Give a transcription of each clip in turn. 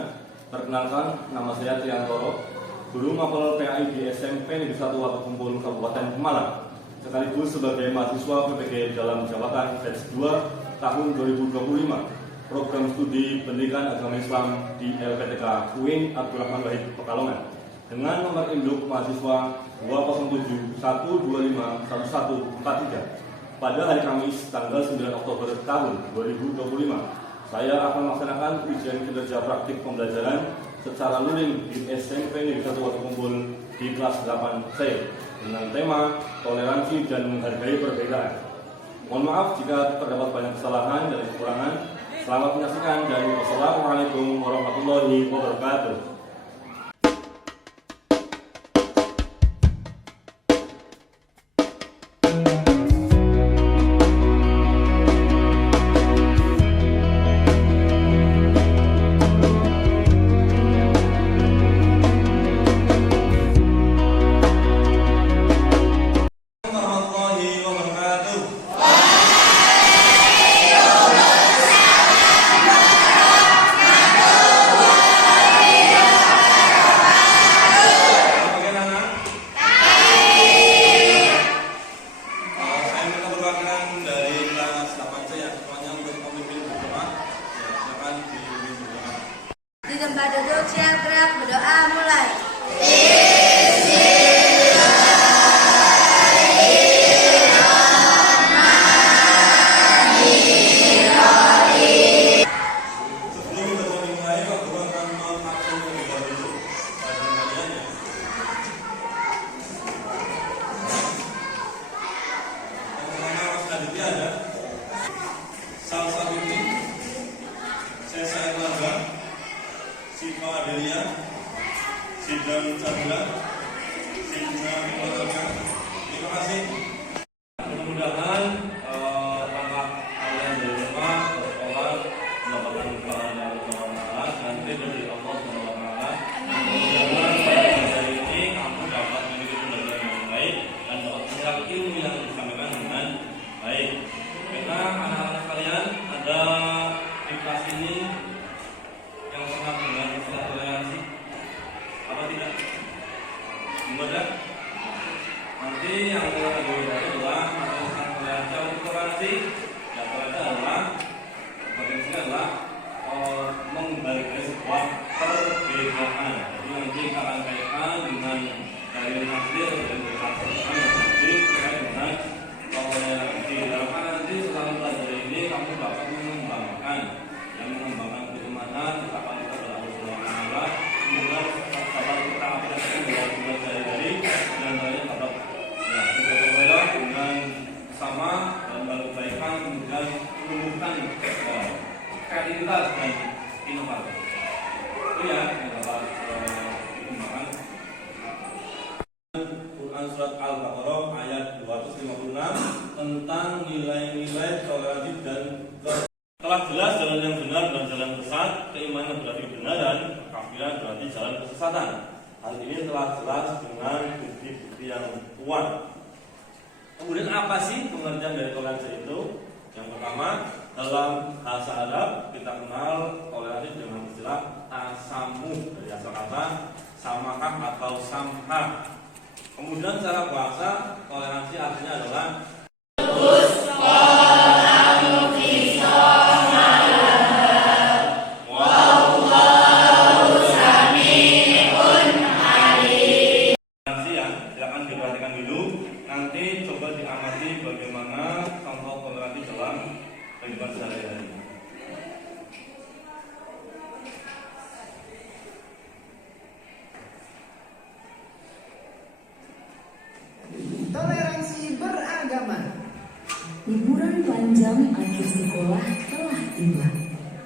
semuanya. Perkenalkan, nama saya Triantoro, guru mapel PAI di SMP Negeri 1 Watukumpul Kabupaten Pemalang, sekaligus sebagai mahasiswa PPG dalam jabatan batch 2 tahun 2025, program studi pendidikan agama Islam di LPTK UIN Abdurrahman Wahid Pekalongan, dengan nomor induk mahasiswa 20710511143 pada hari Kamis tanggal 9 Oktober tahun 2025. Saya akan melaksanakan ujian kinerja praktik pembelajaran secara luring di SMP Negeri 1 Watukumpul di kelas 8C dengan tema toleransi dan menghargai perbedaan. Mohon maaf jika terdapat banyak kesalahan dan kekurangan. Selamat menyaksikan dan wassalamualaikum warahmatullahi wabarakatuh. Di tempat duduk siap gerak berdoa mulai. Siva Adelia, Sidang Chandra, Sidang Keluarga. Terima kasih. Mudah-mudahan langkah kalian dari rumah ke sekolah mendapatkan pahala dari Allah Taala, nanti dari Allah Taala. Mudah-mudahan dari ini kamu dapat memiliki pembelajaran yang baik dan dapat mencapai ilmu yang disampaikan dengan baik. Karena anak-anak kalian ada di kelas ini yang pernah dengar istilah toleransi apa tidak? Mudah. Nanti yang kita belajar adalah masalah toleransi. Yang toleransi adalah potensinya adalah menghargai sebuah perbedaan. Jadi nanti kita akan kaitkan dengan dari hasil dan berdasarkan nanti terkait dengan toleransi. Harapan nanti setelah belajar ini kamu dapat mengembangkan pertemanan, ketakwaan kita kepada Allah Subhanahu wa taala, semoga ketakwaan kita aplikasikan dalam tugas sehari-hari dan lainnya dapat bergotong dengan sama dan kebaikan, kemudian menumbuhkan kreativitas dan inovasi. Itu ya yang dapat dikembangkan. Quran surat Al-Baqarah ayat 256 tentang nilai-nilai toleransi dan telah jelas jalan yang benar dan jalan sesat, keimanan berarti kebenaran, kekafiran berarti jalan kesesatan. Hal ini telah jelas dengan bukti-bukti yang kuat. Kemudian apa sih pengertian dari toleransi itu? Yang pertama, dalam bahasa Arab kita kenal toleransi dengan istilah tasamuh dari asal kata samakah atau samhah. Kemudian secara bahasa toleransi artinya adalah nanti coba diamati bagaimana contoh toleransi dalam kehidupan sehari-hari. Toleransi beragama. Liburan panjang akhir sekolah telah tiba.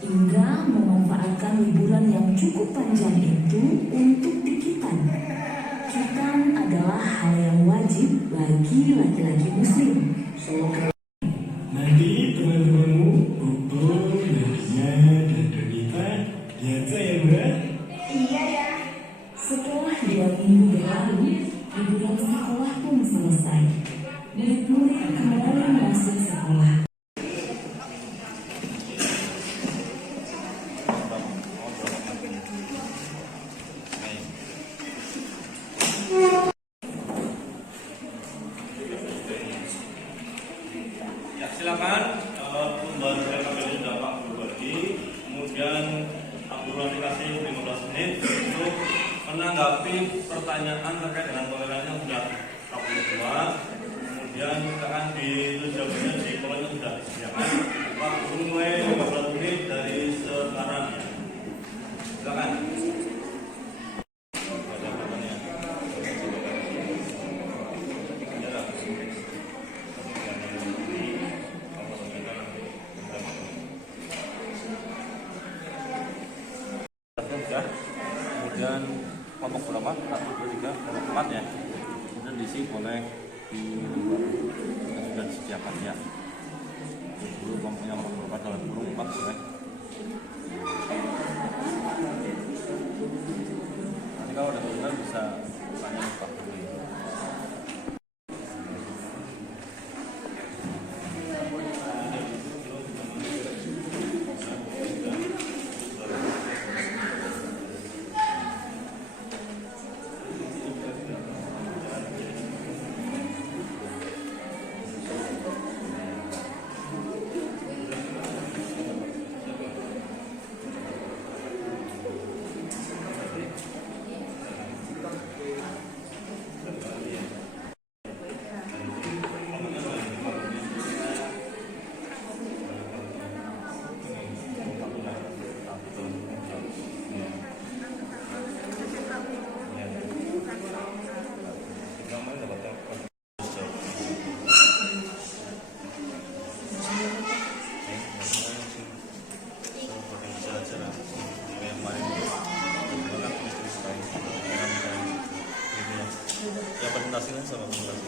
Indra memanfaatkan liburan yang cukup panjang itu untuk dikitan. Kitan adalah hal yang wajib bagi laki-laki muslim. Nanti teman-temanmu Bobo, Nadia, dan Donita biasa ya Mbak? Iya ya. Setelah 2 minggu berlalu, liburan sekolah pun selesai. Murid-murid kembali masuk sekolah. dikasih 15 menit untuk menanggapi pertanyaan terkait dengan toleransi yang sudah kamu buat. Kemudian kita akan dijawabnya di kolom yang sudah disediakan. Waktu mulai 15 menit dari sekarang ya. Silakan. Kemudian kelompok berapa? 1, 2, 3, kelompok 4 ya. Kemudian diisi oleh di lembar yang sudah disediakan ya. Dulu kelompoknya kelompok berapa dalam kurung 4 boleh. Nanti kalau ada kesulitan bisa tanya ke Pak Guru. Ya presentasinya sama presentasi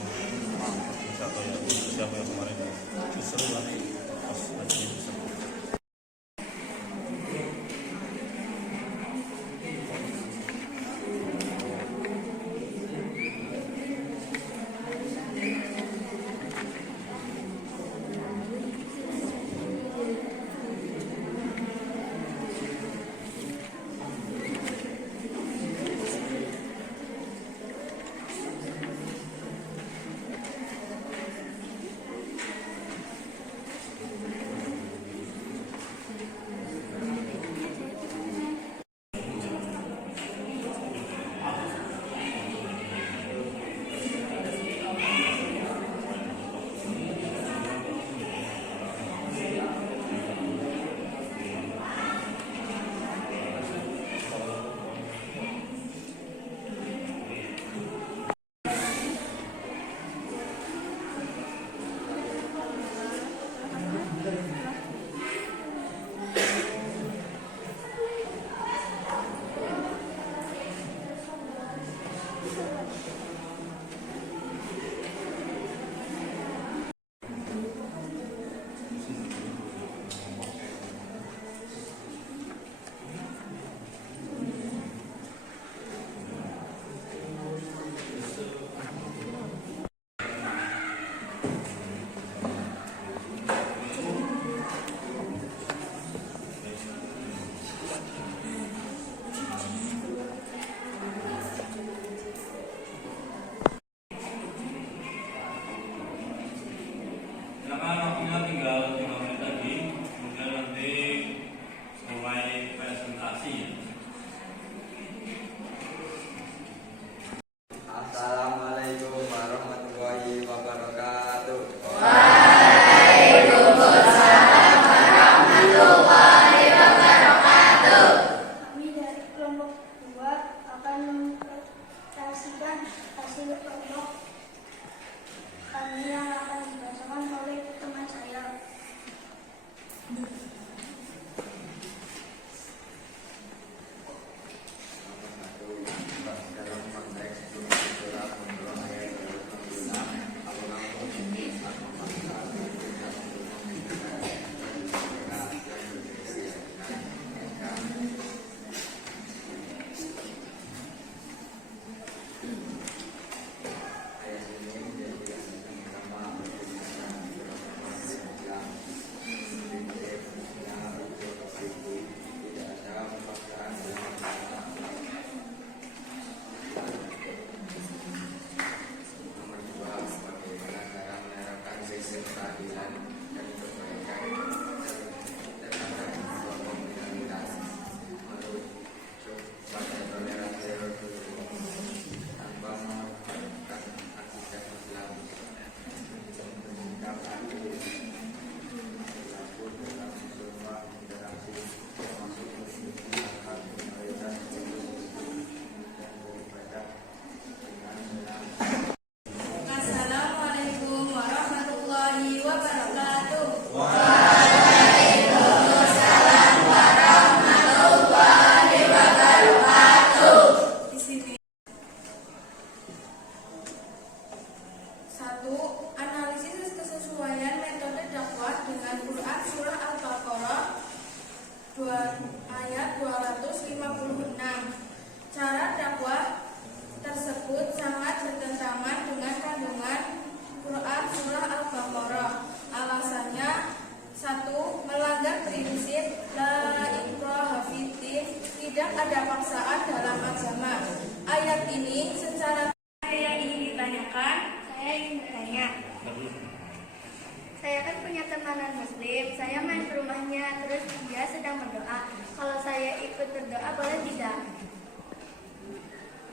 atau ya siapa yang kemarin seru lah pas lagi seru. ada paksaan dalam agama. Ayat ini secara yang ingin ditanyakan, saya ingin bertanya. Saya kan punya temanan muslim, saya main ke rumahnya, terus dia sedang berdoa. Kalau saya ikut berdoa boleh tidak?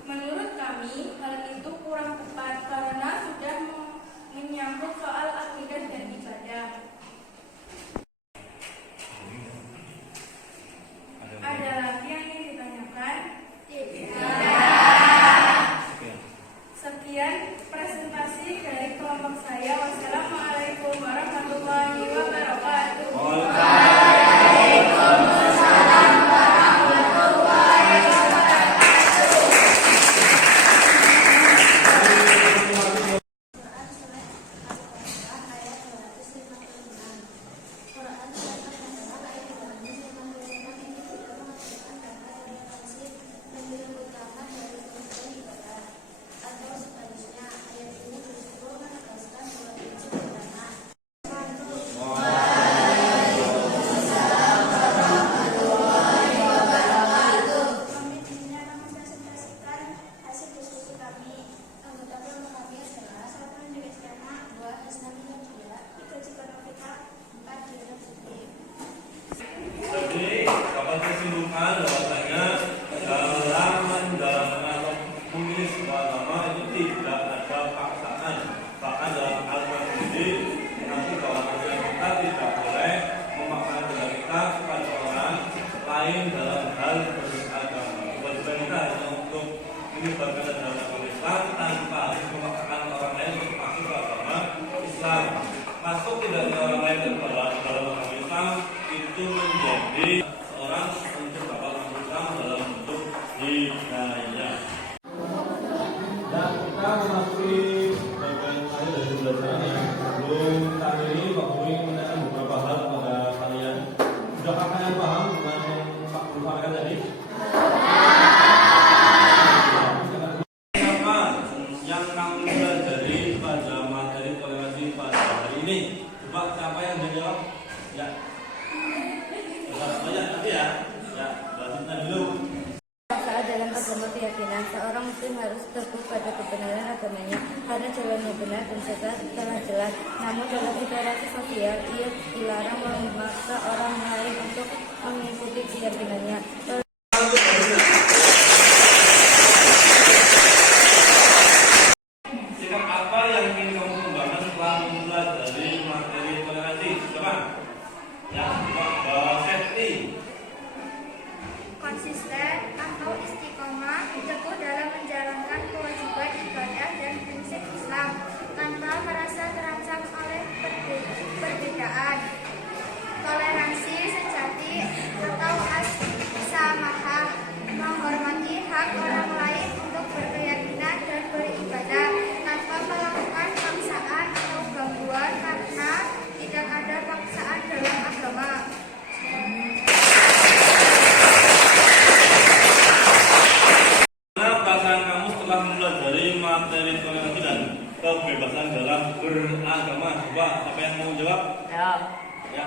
Menurut kami, hal itu kurang tepat karena sudah menyangkut soal akidah dan ibadah. Ada lagi yang ingin ditanyakan? Sekian presentasi dari kelompok saya. Wassalamualaikum warahmatullahi wabarakatuh. Jadi dapat disimpulkan bahwasanya dalam menjalankan atau memilih sebuah agama itu tidak ada paksaan. Bahkan dalam Al-Quran sendiri mengatur bahwa kita tidak boleh memaksakan kehendak kita kepada orang lain dalam hal beragama. Kewajiban kita hanya untuk menyebarkan ajaran agama Islam tanpa harus memaksakan orang lain untuk masuk ke agama Islam. Masuk tidaknya orang lain dalam agama Islam itu menjadi seorang untuk dapat masuk Islam dalam bentuk hidayah. Dan kita memasuki bagian akhir dari pembelajaran yang belum tadi Pak Guru ingin menanyakan beberapa hal kepada kalian. Sudahkah kalian paham dengan yang Pak Guru sampaikan tadi? Apa yang kamu pelajari pada materi toleransi pada hari ini? Coba siapa yang menjawab? Ya. Banyak tapi ya. Ya, lanjutkan dulu. Saat dalam agama keyakinan, seorang muslim harus teguh pada kebenaran agamanya karena jalannya benar dan sesat telah jelas. Namun dalam interaksi sosial, ia dilarang memaksa orang lain untuk mengikuti keyakinannya. Sikap apa yang ingin kamu kembangkan setelah mempelajari materi toleransi? Coba. Ya, Mbak Sefti. Konsisten atau istiqomah, teguh dalam menjalankan kewajiban ibadah dan prinsip Islam tanpa merasa terancam oleh perbedaan. Toleransi sejati atau as-samahah, menghormati hak orang lain untuk berkeyakinan dan beribadah tanpa melakukan paksaan atau gangguan karena tidak ada paksaan dalam agama. Bagaimana perasaan kamu setelah mempelajari materi toleransi dan kebebasan dalam beragama? Coba, siapa yang mau jawab? Ya, Ya.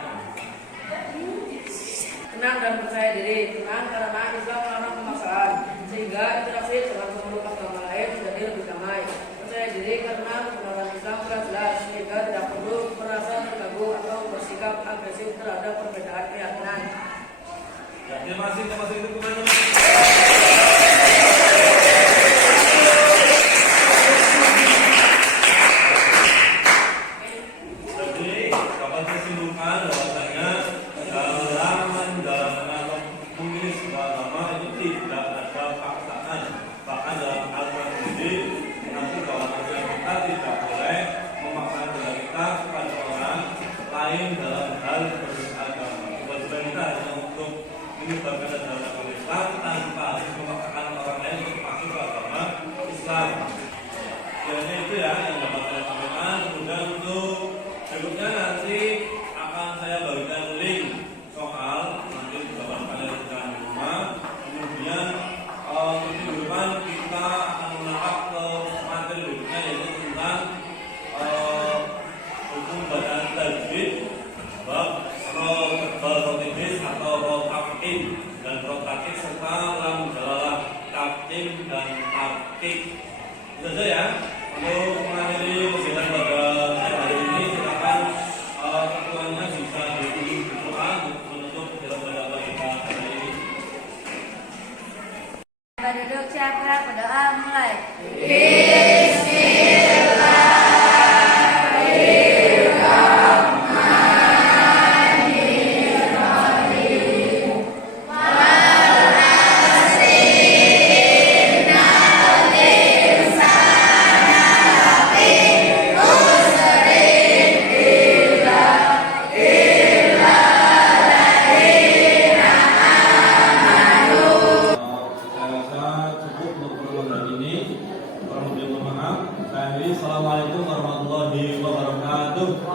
tenang dan percaya diri. Tenang karena Islam melarang pemaksaan, sehingga interaksi dengan pemeluk agama lain menjadi lebih damai. Percaya diri karena kebenaran Islam telah jelas, sehingga tidak perlu merasa terganggu atau bersikap agresif terhadap perbedaan keyakinan. Ya, terima kasih dukungannya. Jadi dapat disimpulkan bahwasanya dalam menjalankan atau memilih sebuah agama itu tidak ada paksaan. Bahkan dalam Al-Quran sendiri mengatur bahwa kita tidak boleh memaksakan kehendak kita kepada orang lain dalam hal beragama. Kewajiban kita hanya untuk menyebarkan ajaran agama Islam tanpa taslim dan akik. Itu saja ya. Untuk mengakhiri kegiatan pada hari ini, silakan ketuanya bisa diulang berdoa untuk menutup kegiatan pada kita hari ini. Kita duduk siapa berdoa mulai. Saya rasa cukup untuk pertemuan hari ini. Kurang lebih mohon maaf. Saya akhiri. Assalamualaikum warahmatullahi wabarakatuh.